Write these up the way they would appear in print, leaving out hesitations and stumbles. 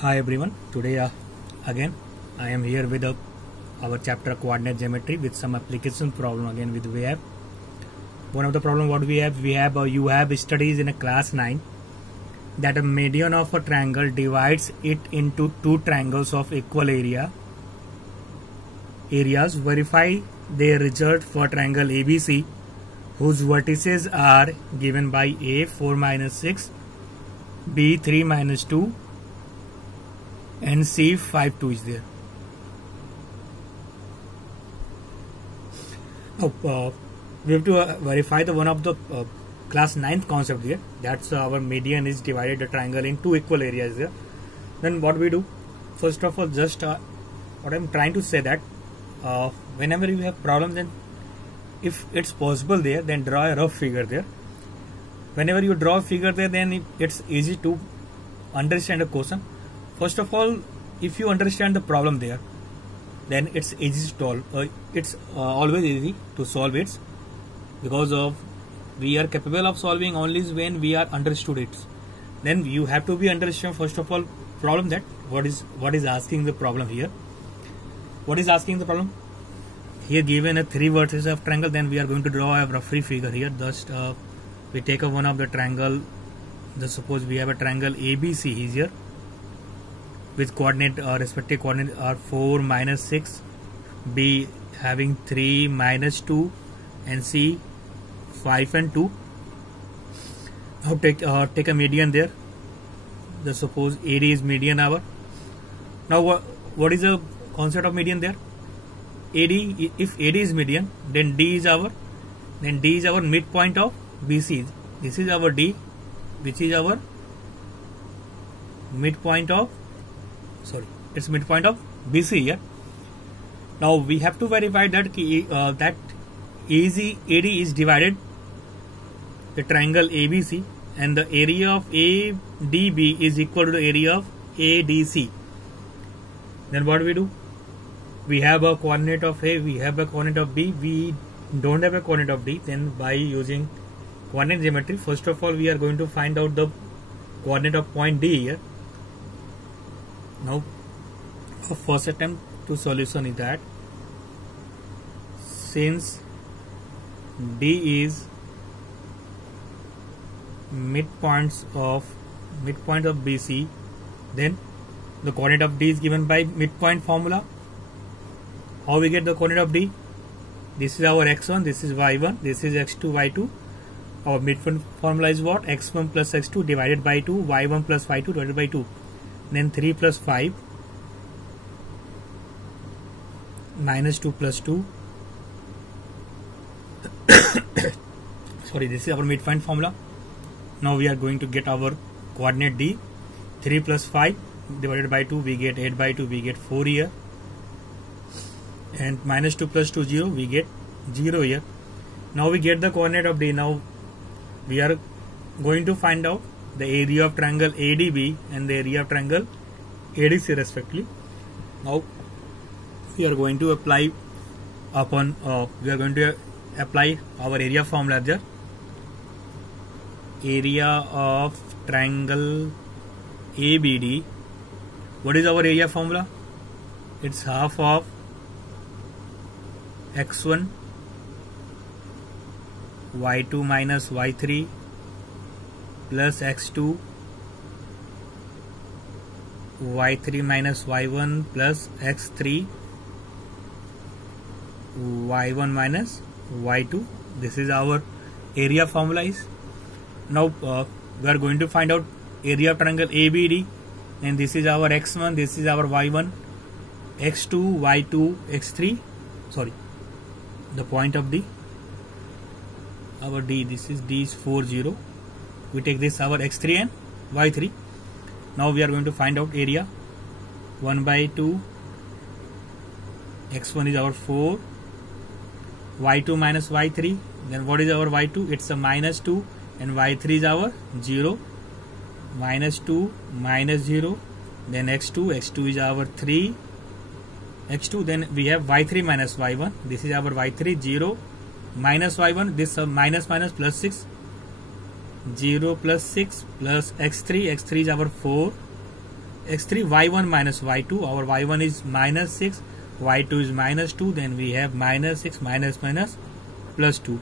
Hi everyone. Today again I am here with our chapter coordinate geometry with some application problem again with we have one of the problem what we have you have studies in a class 9 that a median of a triangle divides it into two triangles of equal areas. Verify their result for triangle ABC whose vertices are given by A 4 minus 6, B 3 minus 2 and C 5 2 is there. Now we have to verify the one of the class 9th concept here. That's our median is divided the triangle in two equal areas there. Then what we do? First of all, just what I'm trying to say that whenever you have problems, then if it's possible there, then draw a rough figure there. Whenever you draw a figure there, then it's easy to understand a question. First of all, if you understand the problem there, then it's easy to solve. It's always easy to solve it because of we are capable of solving only when we are understood it. Then you have to be understand first of all problem that what is asking the problem here. What is asking the problem? Here given a three vertices of triangle, then we are going to draw a rough figure here. Just we take one of the triangle. Just suppose we have a triangle ABC here with coordinate respective coordinate are 4 minus 6, B having 3 minus 2 and C 5 and 2. Now take a median there. Just suppose AD is median hour. Now what is the concept of median there? AD, if AD is median, then D is our midpoint of BC. This is our D, which is our midpoint of it's midpoint of BC here. Now we have to verify that that AD is divided the triangle ABC and the area of ADB is equal to the area of ADC. Then what we do? We have a coordinate of A, we have a coordinate of B, we don't have a coordinate of D. Then by using coordinate geometry, first of all we are going to find out the coordinate of point D here. Now first attempt to solution is that since D is midpoint of BC, then the coordinate of D is given by midpoint formula. How we get the coordinate of D? This is our x1, this is y1, this is x2, y2. Our midpoint formula is what? x1 plus x2 divided by 2, y1 plus y2 divided by 2. Then 3 plus 5 minus 2 plus 2. Sorry, this is our midpoint formula. Now we are going to get our coordinate D. 3 plus 5 divided by 2 we get 8 by 2, we get 4 here. And minus 2 plus 2 0, we get 0 here. Now we get the coordinate of D. Now we are going to find out the area of triangle ADB and the area of triangle ADC respectively. Now we are going to apply our area formula there. Area of triangle ABD. What is our area formula? It's half of x1 y2 minus y3 plus x2 y3 minus y1 plus x3 y1 minus y2. This is our area formula is. Now we are going to find out area of triangle ABD, and this is our x1, this is our y1, x2, y2, x3. Sorry, the point of D, our D, this is D is 4 0. We take this our x3 and y3. Now we are going to find out area. 1 by 2, x1 is our 4, y2 minus y3. Then what is our y2? It's a minus 2 and y3 is our 0. Minus 2 minus 0. Then x2 is our 3. x2, then we have y3 minus y1. This is our y3, 0 minus y1. This minus plus 6. 0 plus 6 plus x3 is our 4 x3 y1 minus y2. Our y1 is minus 6, y2 is minus 2. Then we have minus 6 minus minus plus 2.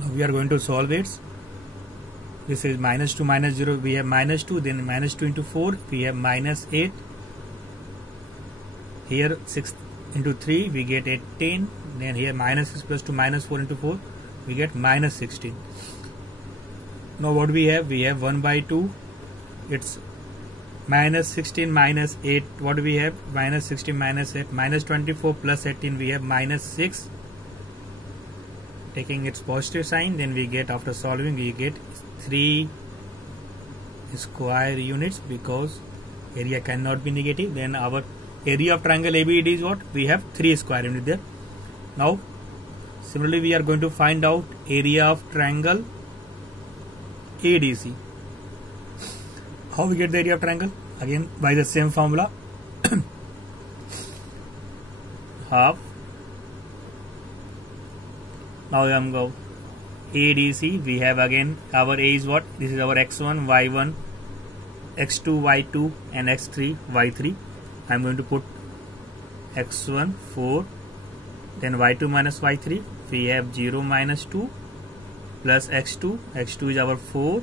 Now we are going to solve it. This is minus 2 minus 0. We have minus 2. Then minus 2 into 4. We have minus 8. Here 6 into 3. We get 18. Then here minus 6 plus 2 minus 4 into 4. We get minus 16. Now what we have? We have 1 by 2. It's minus 16 minus 8. What do we have? Minus 16 minus 8. Minus 24 plus 18. We have minus 6. Taking its positive sign, then we get, after solving, we get 3 square units, because area cannot be negative. Then our area of triangle ABD is what? We have 3 square units there. Now similarly we are going to find out area of triangle ADC. How we get the area of triangle? Again by the same formula. Half. Now we am go ADC. We have again our A is what? This is our x1, y1, x2, y2 and x3, y3. I am going to put x1 4, then y2 minus y3. We have 0 minus 2 plus x2. x2 is our 4,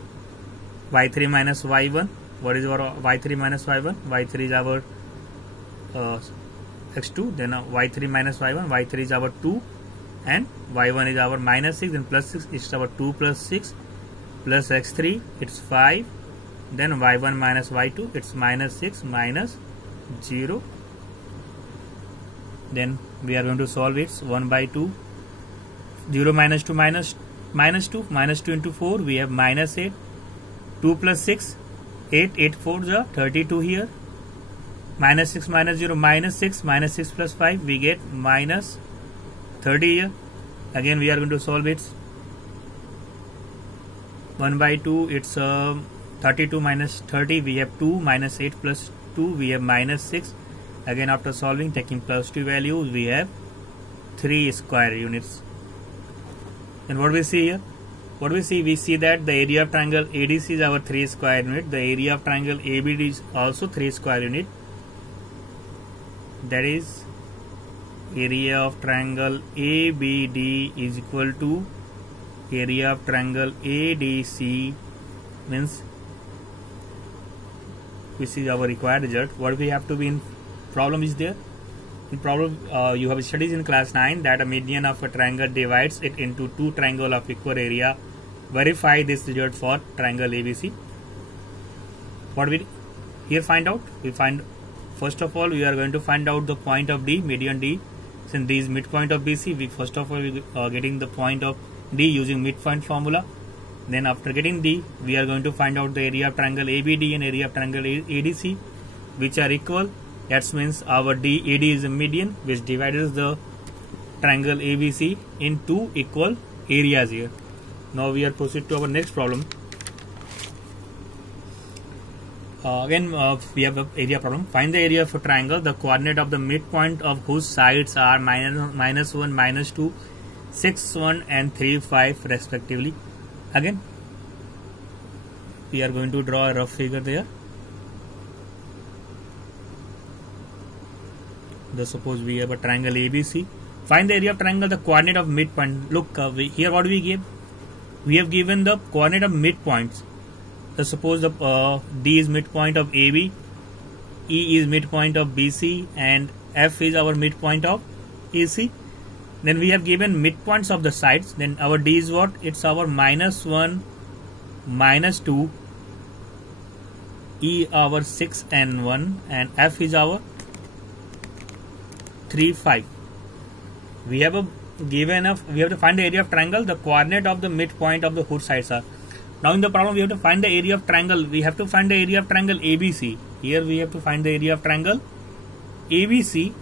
y3 minus y1. What is our y3 minus y1? y3 is our x2. Then y3 minus y1. y3 is our 2. And y1 is our minus 6, then plus 6, it's our 2 plus 6 plus x3, it's 5, then y1 minus y2, it's minus 6 minus 0. Then we are going to solve it. 1 by 2, 0 minus 2 minus 2, minus 2 into 4, we have minus 8, 2 plus 6, 8, 8 4 is 32 here, minus 6 minus 0, minus 6, minus 6 plus 5, we get minus 30 here. Again we are going to solve it. 1 by 2, it's 32 minus 30, we have 2, minus 8 plus 2, we have minus 6. Again after solving, taking plus 2 values, we have 3 square units. And what we see here? What we see? We see that the area of triangle ADC is our 3 square unit. The area of triangle ABD is also 3 square unit. That is, area of triangle ABD is equal to area of triangle ADC, means this is our required result. What we have to be in problem is there. In problem you have studied in class 9 that a median of a triangle divides it into 2 triangles of equal area. Verify this result for triangle ABC. What we here find out? We find, first of all, we are going to find out the point of D, median D. Since D is midpoint of BC, we first of all we are getting the point of D using midpoint formula. Then after getting D, we are going to find out the area of triangle ABD and area of triangle ADC, which are equal. That means our AD is a median which divides the triangle ABC in 2 equal areas here. Now we are proceed to our next problem. We have an area problem. Find the area of a triangle, the coordinate of the midpoint of whose sides are minus 1, minus 2, 6, 1 and 3, 5 respectively. Again, we are going to draw a rough figure there. Suppose we have a triangle ABC. Find the area of triangle, the coordinate of midpoint. Look, here what we give? We have given the coordinate of midpoints. So suppose the D is midpoint of AB, E is midpoint of BC, and F is our midpoint of AC. Then we have given midpoints of the sides. Then our D is what? It's our minus 1, minus 2, E our 6 and 1, and F is our 3, 5. We have we have to find the area of triangle, the coordinate of the midpoint of the whose sides are. Now in the problem we have to find the area of triangle. We have to find the area of triangle ABC. Here we have to find the area of triangle ABC,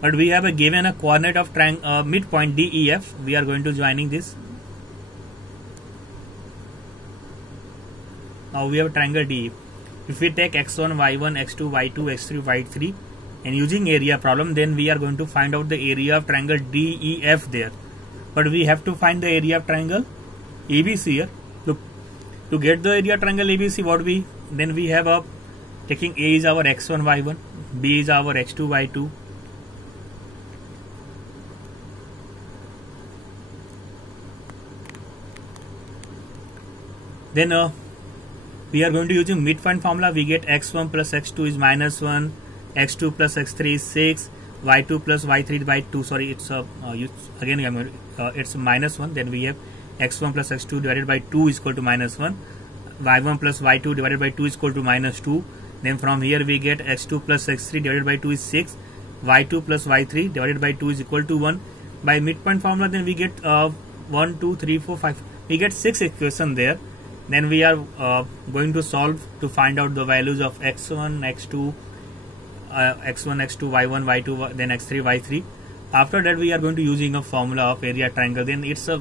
but we have given a coordinate of midpoint DEF. We are going to joining this. Now we have a triangle DEF. If we take x1, y1, x2, y2, x3, y3 and using area problem, then we are going to find out the area of triangle DEF there. But we have to find the area of triangle ABC here. Look, To get the area of triangle ABC, then we have a taking A is our x1 y1, B is our x2 y2, then we are going to using midpoint formula. We get x1 plus x2 is -1, x2 plus x3 is 6, y2 plus y3 by 2. Sorry, it's again it's -1. Then we have x1 plus x2 divided by 2 is equal to -1. y1 plus y2 divided by 2 is equal to -2. Then from here we get x2 plus x3 divided by 2 is 6. y2 plus y3 divided by 2 is equal to 1. By midpoint formula, then we get 1, 2, 3, 4, 5. We get 6 equation there. Then we are going to solve to find out the values of x1, x2, y1, y2, then x3, y3. After that, we are going to using a formula of area triangle. Then it's a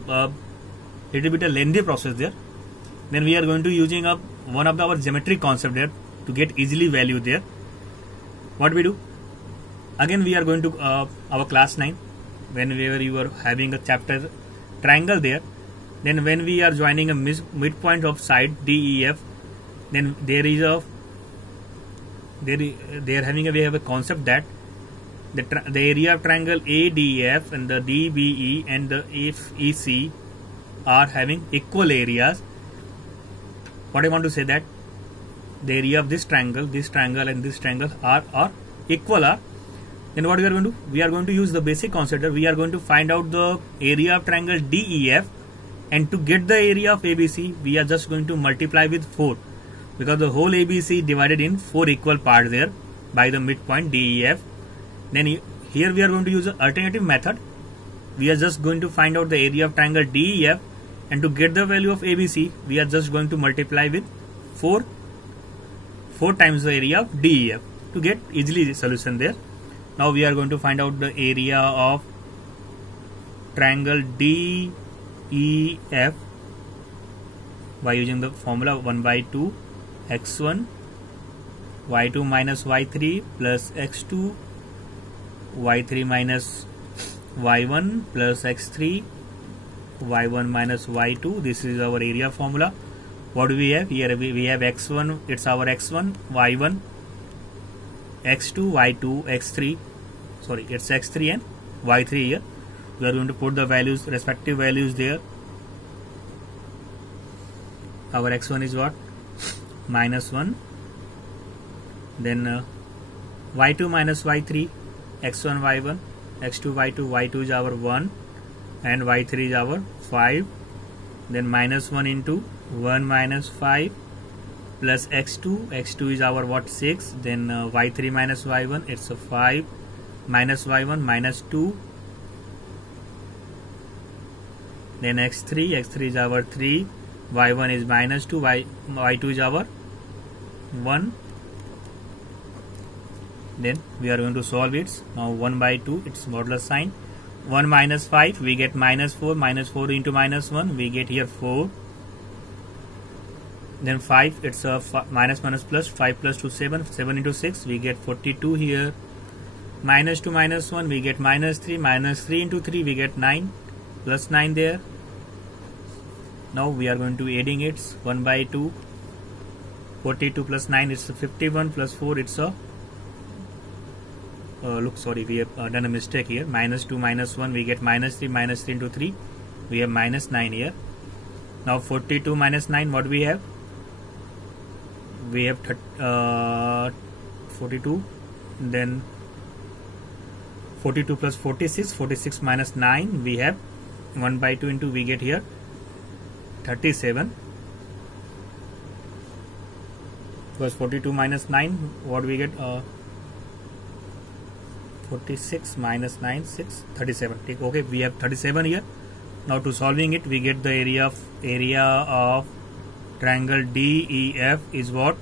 little bit a lengthy process there. Then we are going to using one of our geometric concept there to get easily value there. What we do? Again, we are going to our class 9 whenever you are having a chapter triangle there. Then when we are joining a midpoint of side DEF, then we have a concept that the area of triangle ADF and the DBE and the FEC are having equal areas. What I want to say that the area of this triangle and this triangle are equal. Then what we are going to do? We are going to use the basic concept. We are going to find out the area of triangle DEF, and to get the area of ABC, we are just going to multiply with 4, because the whole ABC divided in 4 equal parts there by the midpoint DEF. Then here we are going to use an alternative method. We are just going to find out the area of triangle DEF, and to get the value of ABC, we are just going to multiply with 4 times the area of DEF to get easily the solution there. Now we are going to find out the area of triangle DEF by using the formula 1 by 2 x1 y2 minus y3 plus x2 y3 minus y1 plus x3 y1 minus y2. This is our area formula. What do we have here? We have x1, it's our x1 y1 x2 y2 x3, sorry, it's x3 and y3 here. We are going to put the values, respective values there. Our x1 is what? -1. Then y2 minus y3, x1 y1, x2 y2, y2 is our 1 and y3 is our 5. Then -1 into 1 minus 5 plus x2 is our what? 6. Then y3 minus y1, it's a 5 minus y1 minus 2. Then x3 is our 3, y1 is -2, y2 is our 1. Then we are going to solve it. Now 1 by 2, it's modulus sign. 1 minus 5, we get -4, -4 into -1, we get here 4. Then 5, it's a minus plus, 5 plus 2, 7, 7 into 6, we get 42 here. -2 minus 1, we get -3, -3 into 3, we get 9, plus 9 there. Now we are going to adding it, 1 by 2, 42 plus 9, it's 51, plus 4, it's a look, sorry, we have done a mistake here. -2 minus 1, we get -3, -3 into 3, we have -9 here. Now 42 minus 9, what we have? We have 42, then 42 plus 46, 46 minus 9, we have 1 by 2 into, we get here 37. Because 42 minus 9, what we get? 46 minus 9, 6, 37. Okay, we have 37 here. Now to solving it, we get the area of triangle DEF is what?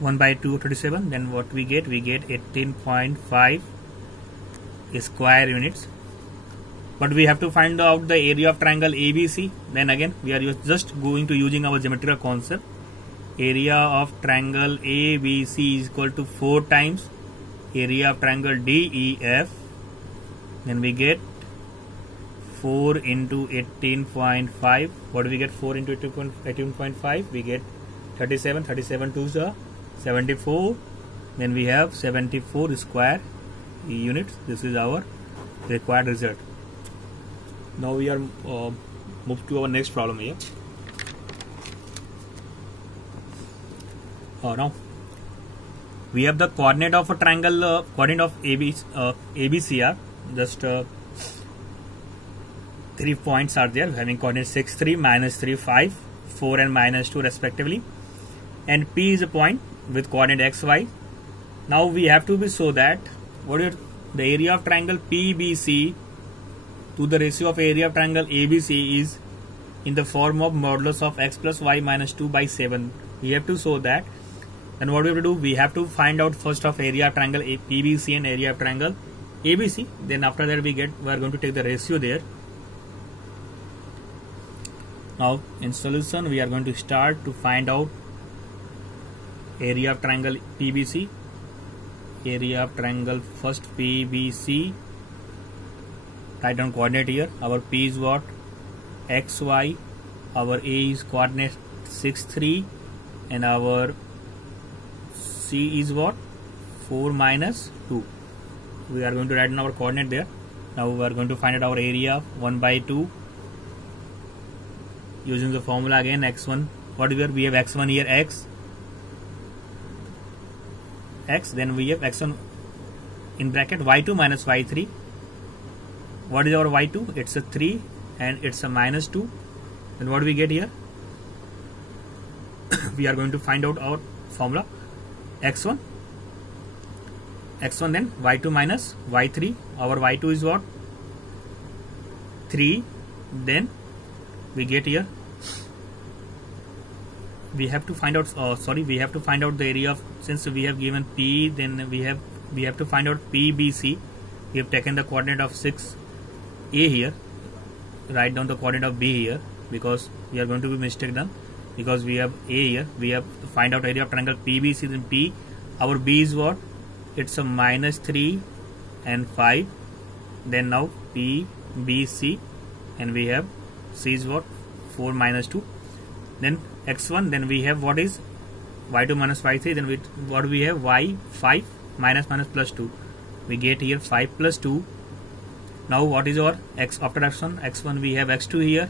One by 2, 37. Then what we get? We get 18.5 square units. But we have to find out the area of triangle ABC. Then again, we are just going to using our geometrical concept. Area of triangle ABC is equal to 4 times area of triangle DEF. Then we get 4 into 18.5. What do we get? 4 into 18.5. We get 37. 37 to the 74. Then we have 74 square units. This is our required result. Now we are move to our next problem here. Now we have the coordinate of a triangle. Coordinate of ABC are just 3 points are there, having coordinate 6, 3, minus 3, 5, 4 and minus 2 respectively, and P is a point with coordinate x, y. Now we have to be so that what is the area of triangle PBC to the ratio of area of triangle ABC is in the form of modulus of x plus y minus 2 by 7. We have to show that. And what we have to do? We have to find out first of area of triangle PBC and area of triangle ABC. Then after that we are going to take the ratio there. Now in solution we are going to start to find out area of triangle PBC. Area of triangle first PBC. Write down coordinate here. Our P is what? X, Y. Our A is coordinate 6, 3, and our C is what? 4 minus 2. We are going to write down our coordinate there. Now we are going to find out our area 1 by 2 using the formula again. X1. What we have X1 here, X. Then we have X1 in bracket Y2 minus Y3. What is our Y2? It's a 3 and it's a minus 2. Then what do we get here? We are going to find out our formula. X1 then Y2 minus Y3. Our Y2 is what? 3. Then we get here, we have to find out we have to find out the area of, since we have given P, then we have to find out PBC. We have taken the coordinate of 6A here. Write down the coordinate of B here because we are going to be mistake done, because we have A here. We have to find out area of triangle PBC. Then P, our B is what? It's a minus 3 and 5. Then now PBC, and we have C is what? 4 minus 2. Then X1, then we have what is Y2 minus Y3. Then what do we have? Y5 minus plus 2. We get here 5 plus 2. Now what is our X after X1? X1 we have X2 here.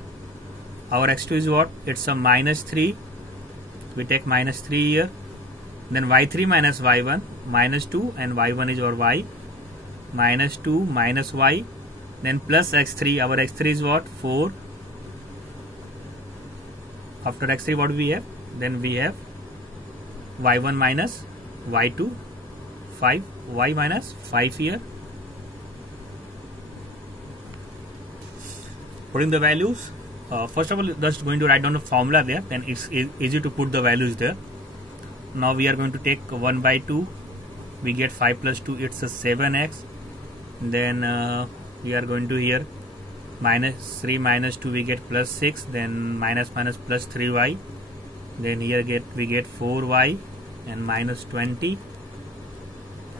Our X2 is what? It's a minus 3. We take minus 3 here. Then Y3 minus Y1 minus 2, and Y1 is our Y. Minus 2 minus Y. Then plus X3. Our X3 is what? 4. After X3 what we have? Then we have Y1 minus Y2 5. Y minus 5 here. Putting the values. First of all, just going to write down the formula there. Then it's easy to put the values there. Now we are going to take 1 by 2. We get 5 plus 2. It's a 7x. Then we are going to here minus 3 minus 2. We get plus 6. Then minus plus 3y. Then here we get 4y and minus 20.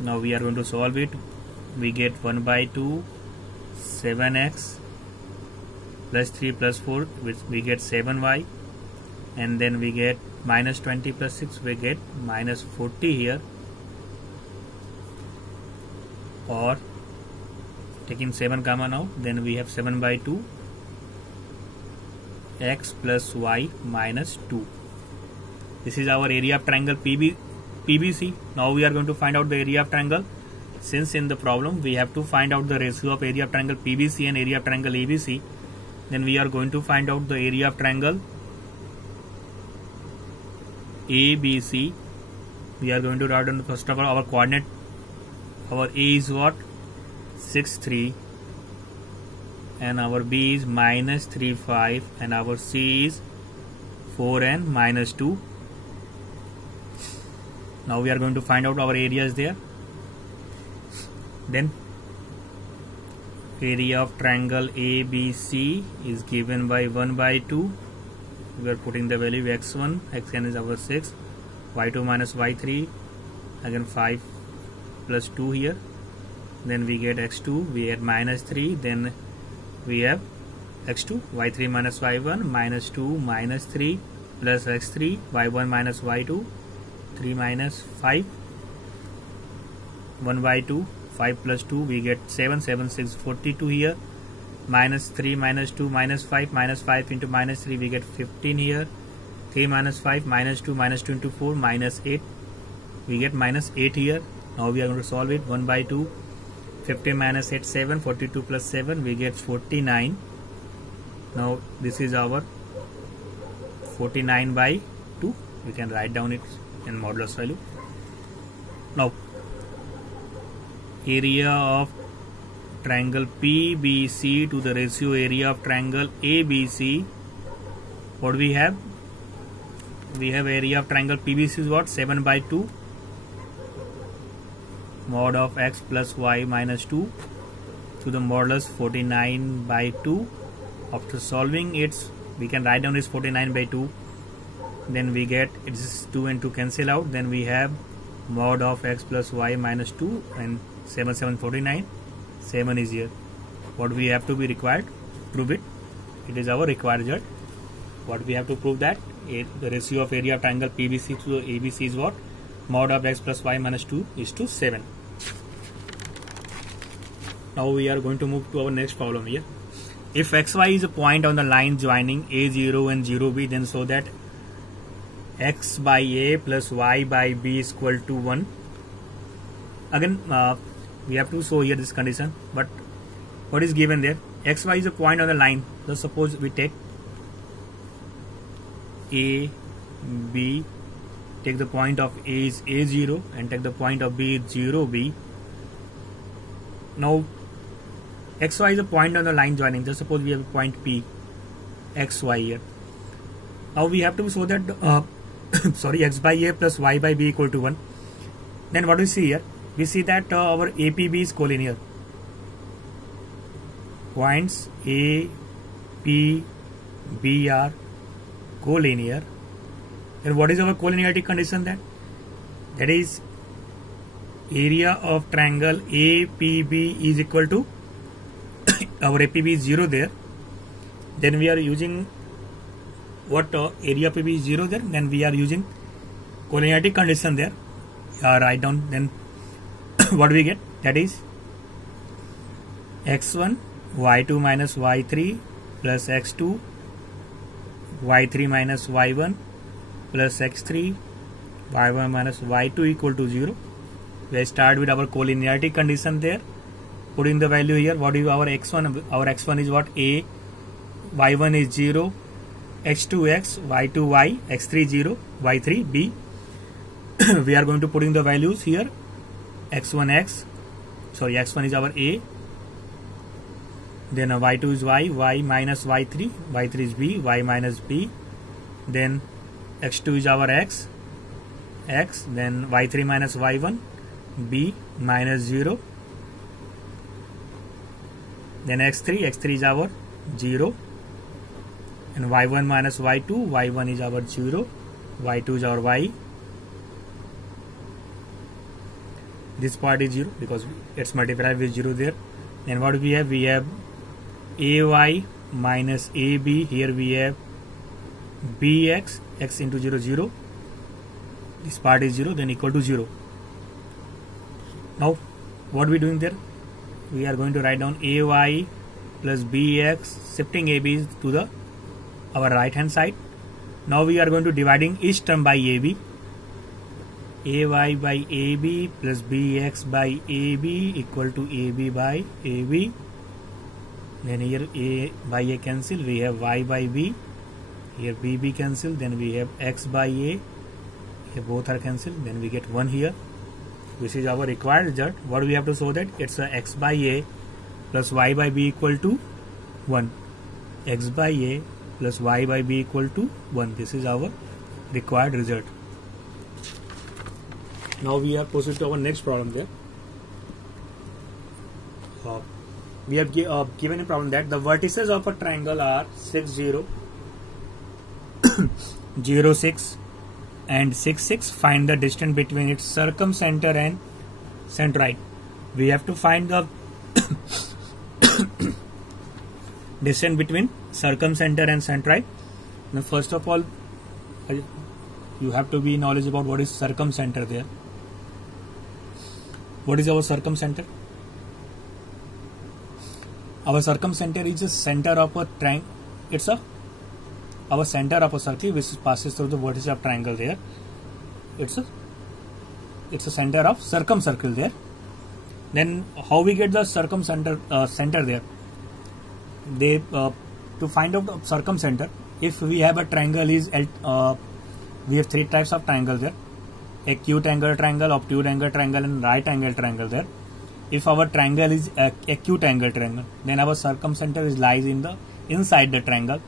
Now we are going to solve it. We get 1 by 2 7x plus 3 plus 4, which we get 7y, and then we get minus 20 plus 6, we get minus 40 here, or taking 7 common out, then we have 7 by 2 x plus y minus 2. This is our area of triangle PBC. Now we are going to find out the area of triangle. Since in the problem we have to find out the ratio of area of triangle PBC and area of triangle ABC, then we are going to find out the area of triangle ABC. We are going to write down first of all our coordinate. Our A is what? 6, 3, and our B is minus 3, 5, and our C is 4 and minus 2. Now we are going to find out our areas there. Then area of triangle ABC is given by 1 by 2. We are putting the value x1, xn is our 6, y2 minus y3, again 5 plus 2 here. Then we get x2, we add minus 3, then we have x2, y3 minus y1 minus 2 minus 3 plus x3, y1 minus y2, 3 minus 5, 1 by 2, 5 plus 2, we get 7, 7, 6, 42 here, minus 3 minus 2 minus 5 into minus 3, we get 15 here, 3 minus 5 minus 2 into 4 minus 8, we get minus 8 here. Now we are going to solve it. 1 by 2, 15 minus 8, 7, 42 plus 7, we get 49. Now this is our 49 by 2. We can write down it in modulus value. Now area of triangle PBC to the ratio area of triangle ABC. What we have? We have area of triangle PBC is what? 7 by 2 mod of x plus y minus 2 to the modulus 49 by 2. After solving it, we can write down this 49 by 2. Then we get it's 2 and 2 cancel out. Then we have mod of x plus y minus 2 and 7, 7, 49. 7 is here. What we have to be required? Prove it. It is our required result. What we have to prove that the ratio of area of triangle PBC to ABC is what? Mod of x plus y minus 2 is to 7. Now we are going to move to our next problem here. If xy is a point on the line joining A0 and 0b, then so that x by a plus y by b is equal to 1. Again, we have to show here this condition, but what is given there? Xy is a point on the line. Just suppose we take A, B, take the point of A is A0 and take the point of B is 0b. Now xy is a point on the line joining. Just suppose we have a point P, xy here. Now we have to show that x by a plus y by b equal to 1. Then what do we see here? We see that our APB is collinear. Points A, P, B are collinear. And what is our collinearity condition then? That is area of triangle APB is equal to our APB is 0 there. Then we are using what area PB is 0 there. Then we are using collinearity condition there. Write down then what we get, that is x1 y2 minus y3 plus x2 y3 minus y1 plus x3 y1 minus y2 equal to 0. We start with our collinearity condition there, putting the value here. What is our x1? Our x1 is what? A, y1 is 0, x2 x, y2 y, x3 0, y3 b. We are going to putting the values here. X1 x, sorry, x1 is our A, then y2 is y, y minus y3, y3 is b, y minus b, then x2 is our x, then y3 minus y1, b minus 0, then x3 is our 0, and y1 minus y2, y1 is our 0, y2 is our y. This part is 0 because it's multiplied with 0 there. Then what we have? We have ay minus ab. Here we have bx, x into 0, 0. This part is 0, then equal to 0. Now what we doing there? We are going to write down ay plus bx, shifting ab to the our right hand side. Now we are going to dividing each term by ab. ay by ab plus bx by ab equal to ab by ab. Then here a by a cancel, we have y by b. Here bb cancel, then we have x by a. Here both are cancelled, then we get 1 here. This is our required result. What we have to show that it's a x by a plus y by b equal to 1. X by a plus y by b equal to 1. This is our required result. Now we are proceed to our next problem there. We have given a problem that the vertices of a triangle are 6, 0, 0, 6 and 6, 6. Find the distance between its circumcenter and centroid. We have to find the distance between circumcenter and centroid. Now first of all, you have to be knowledgeable about what is circumcenter there. What is our circumcenter? Our circumcenter is the center of a triangle. It's our center of a circle which passes through the vertex of triangle there. It's a center of circumcircle there. Then how we get the circumcenter center there? To find out the circumcenter, if we have a triangle we have three types of triangle there: acute angle triangle, obtuse angle triangle, and right angle triangle there. If our triangle is acute angle triangle, then our circumcenter lies inside the triangle.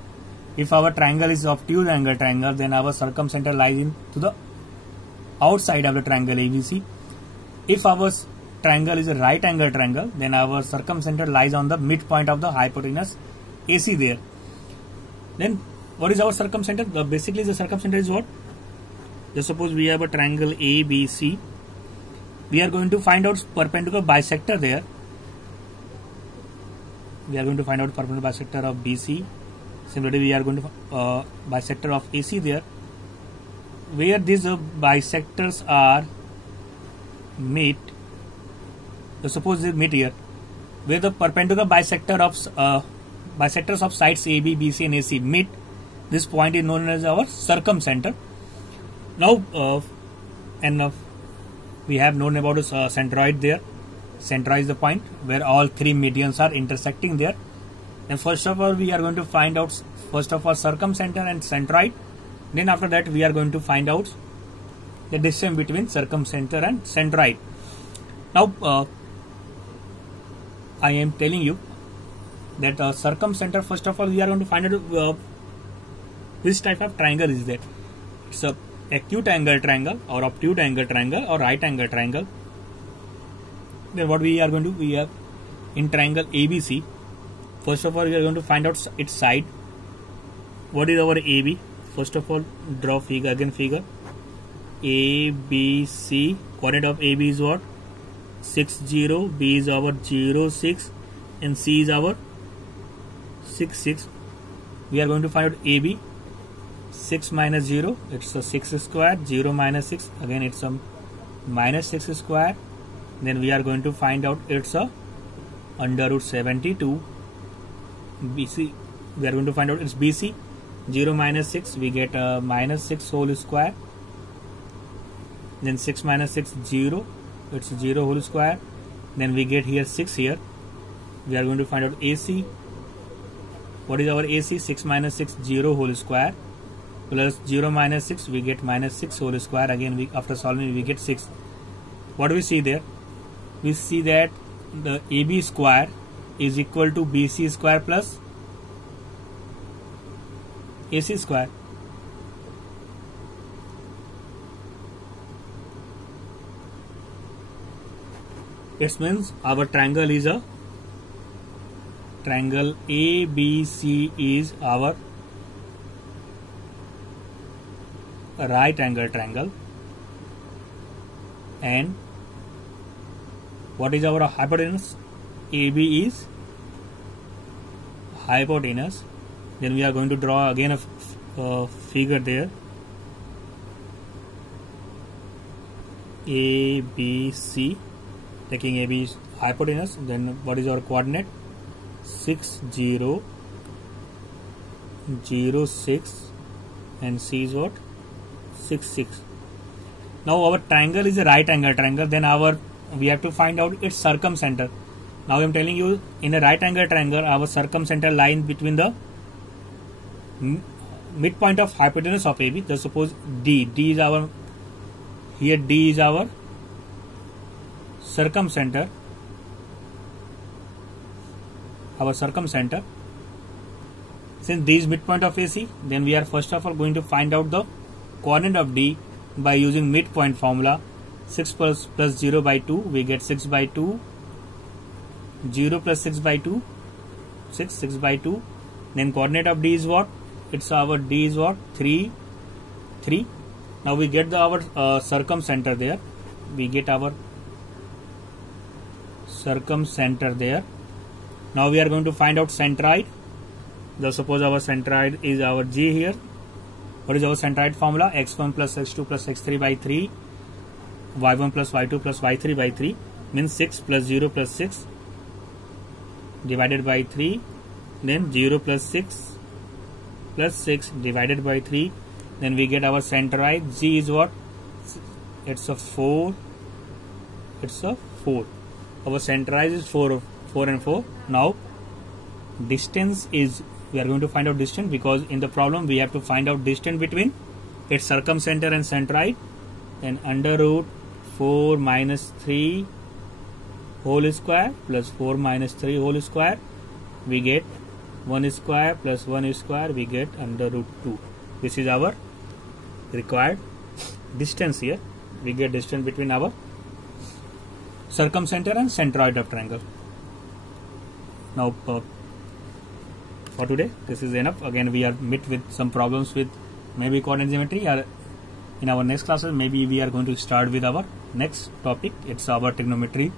If our triangle is obtuse angle triangle, then our circumcenter lies to the outside of the triangle ABC. If our triangle is a right angle triangle, then our circumcenter lies on the midpoint of the hypotenuse AC there. Then what is our circumcenter? Basically the circumcenter is what? Just suppose we have a triangle ABC. We are going to find out perpendicular bisector there. We are going to find out perpendicular bisector of BC. Similarly, we are going to bisector of AC there. Where these bisectors are meet. Suppose they meet here. Where the perpendicular bisectors of sides AB, BC, and AC meet. This point is known as our circumcenter. Now, we have known about the centroid there. Centroid is the point where all three medians are intersecting there. And first of all, we are going to find out circumcenter and centroid. Then after that, we are going to find out the distance between circumcenter and centroid. Now, I am telling you that circumcenter. First of all, we are going to find out which type of triangle is that. It's a acute angle triangle or obtuse angle triangle or right angle triangle. Then what we are going to, we have in triangle ABC. First of all, we are going to find out its side. What is our AB? First of all, draw figure, figure. ABC, coordinate of AB is what? 6, 0, B is our 0, 6, and C is our 6, 6. We are going to find out AB. 6 minus 0, it's a 6 square. 0 minus 6, again it's a minus 6 square. Then we are going to find out it's a under root 72. BC, we are going to find out it's BC. 0 minus 6, we get a minus 6 whole square. Then 6 minus 6, 0, it's 0 whole square. Then we get here 6 here. We are going to find out AC. What is our AC? 6 minus 6, 0 whole square. Plus 0 minus 6, we get minus 6 whole square. Again, after solving, we get 6. What do we see there? We see that the AB square is equal to BC square plus AC square. It means our triangle is a triangle ABC is our right angle triangle. And what is our hypotenuse? AB is hypotenuse. Then we are going to draw again a figure there. ABC, taking AB is hypotenuse. Then what is our coordinate? 6, 0, 0, 6, and C is what? 6, 6. Now our triangle is a right angle triangle. Then we have to find out its circumcenter. Now I am telling you, in a right angle triangle, our circumcenter lies between the midpoint of hypotenuse of AB. Just suppose D is our, here D is our circumcenter. Our circumcenter. Since D is midpoint of AC, then we are first of all going to find out the coordinate of D by using midpoint formula. 6 plus 0 by 2, we get 6 by 2. 0 plus 6 by 2, 6 by 2. Then coordinate of D is what? It's our D is what? 3, 3. Now we get our circumcenter there. We get our circumcenter there. Now we are going to find out centroid. the suppose our centroid is our G here. What is our centroid formula? X1 plus X2 plus X3 by 3, Y1 plus Y2 plus Y3 by 3, means 6 plus 0 plus 6 divided by 3, then 0 plus 6 plus 6 divided by 3, then we get our centroid. G is what? It's a 4. It's a 4. Our centroid is 4 and 4. Now distance is, we are going to find out distance, because in the problem we have to find out distance between its circumcenter and centroid. Then under root 4 minus 3 whole square plus 4 minus 3 whole square, we get 1 square plus 1 square, we get under root 2. This is our required distance here. We get distance between our circumcenter and centroid of triangle. Now for today this is enough. Again we are met with some problems with maybe coordinate geometry, or in our next classes maybe we are going to start with our next topic. It's our trigonometry